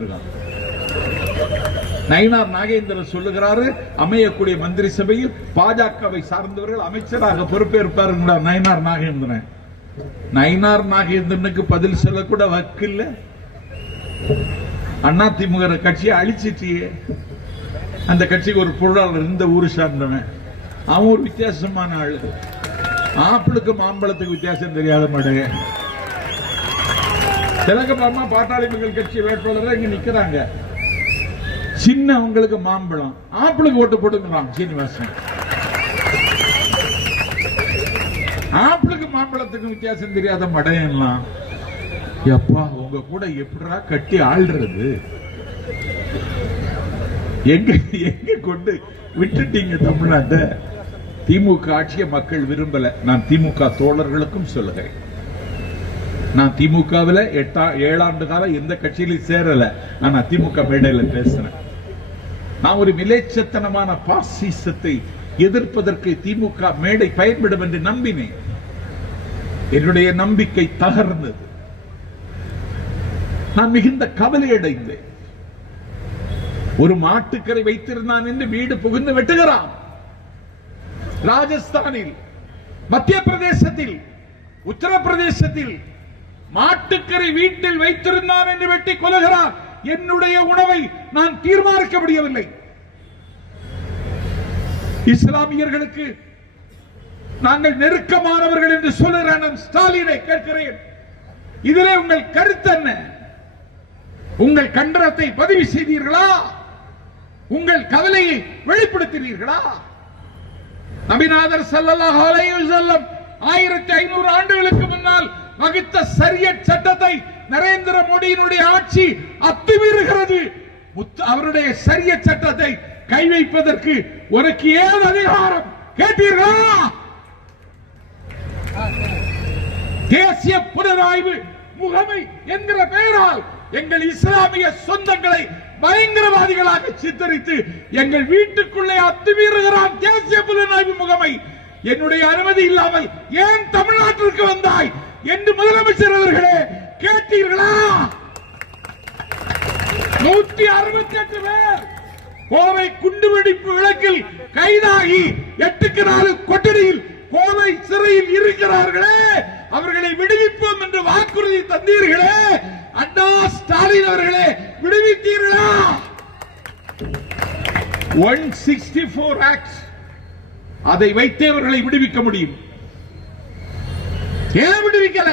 வந்திருக்காங்க. நயினார் நாகேந்திரன் சொல்லுகிறாரு, அமையக்கூடிய மந்திரி சபையில் பாஜகவை சார்ந்தவர்கள் அமைச்சராக பொறுப்பேற்பாருங்கிறார் நயினார் நாகேந்திரன். நயினார் நாகேந்திரனுக்கு பதில் சொல்ல கூட வக்கில்ல. அதிமுக கட்சியை அழிச்சிட்டியே. அந்த கட்சிக்கு ஒரு பொருளாளர் இருந்த ஊரு சார்ந்தவன், அவன் ஒரு வித்தியாசமான ஆளு. ஆப்பிளுக்கு மாம்பழத்துக்கு வித்தியாசம் தெரியாத மாட்டேங்க. திலகபாமா பாட்டாளி மக்கள் கட்சி வேட்பாளர் இங்க நிக்கிறாங்க. சின்னவங்களுக்கு மாம்பழம், ஆப்பிளுக்கு ஓட்டு போட்டுக்கிறான் சீனிவாசன். ஆப்பிளுக்கு மாம்பழத்துக்கு வித்தியாசம் தெரியாத மடையெல்லாம் எப்பா உங்க கூட எப்படா கட்டி ஆள்றது? எங்க எங்க கொண்டு விட்டுட்டீங்க தமிழ்நாட்டை? திமுக ஆட்சியை மக்கள் விரும்பல. நான் திமுக தோழர்களுக்கும் சொல்லுகிறேன். நான் திமுகவில் 7 ஆண்டு காலம் எந்த கட்சியிலும் சேரல. நான் திமுக மேடையில பேசுறேன். நான் ஒரு மிலேச்சத்தனமான பாசிசத்தை எதிர்ப்பதற்கு திமுக மேடை பயன்படும் என்று நம்பினேன். என்னுடைய நம்பிக்கை தகர்ந்தது. நான் மிகுந்த கவலை அடைந்தேன். ஒரு மாட்டுக்கரை வைத்திருந்தான் என்று வீடு புகுந்து வெட்டுகிறான். ராஜஸ்தானில், மத்திய பிரதேசத்தில், உத்தரப்பிரதேசத்தில் மாட்டுக்கரை வீட்டில் வைத்திருந்தான் என்று வெட்டி கொல்லுகிறார். என்னுடைய உணவை நான் தீர்மானிக்க முடியவில்லை. இஸ்லாமியர்களுக்கு நாங்கள் நெருக்கமானவர்கள் என்று சொல்லுகிறேன். ஸ்டாலினை கேட்கிறேன், இதிலே உங்கள் கருத்து என்ன? உங்கள் கண்டனத்தை பதிவு செய்தீர்களா? உங்கள் கவலையை வெளிப்படுத்தினீர்களா? நபிநாதர் ஸல்லல்லாஹு அலைஹி வஸல்லம் 1500 ஆண்டுகளுக்கு முன்னால் வகுத்த ஷரியத் சட்டத்தை நரேந்திர மோடியினுடைய ஆட்சி அத்துமீறுகிறது. அவருடைய ஷரியத் சட்டத்தை கை வைப்பதற்கு உனக்கு ஏன் அதிகாரம் கேட்டீர்களா? தேசிய புலனாய்வு முகமை என்கிற பெயரால் எங்கள் இஸ்லாமிய சொந்தங்களை பயங்கரவாதிகளாக சித்தரித்து எங்கள் வீட்டுக்குள்ளே அத்துமீறுகிறான் தேசிய புலனாய்வு முகமை. என்னுடைய அனுமதி இல்லாமல் ஏன் தமிழ்நாட்டிற்கு வந்தாய் என்று முதலமைச்சர் அவர்களே கேட்டீர்களா? 168 பேர் கோவை குண்டுவெடிப்பு வழக்கில் கைதாகி 8க்கு 4 கொட்டடியில் கோவை சிறையில் இருக்கிறார்களே, அவர்களை விடுவிப்போம் என்று வாக்குறுதி தந்தீர்களே, அண்ணா ஸ்டாலின் அவர்களே விடுவித்தீர்களா? 164 ஆக்ட், அதை வைத்தே அவர்களை விடுவிக்க முடியும். ஏன் விடுவிக்கல?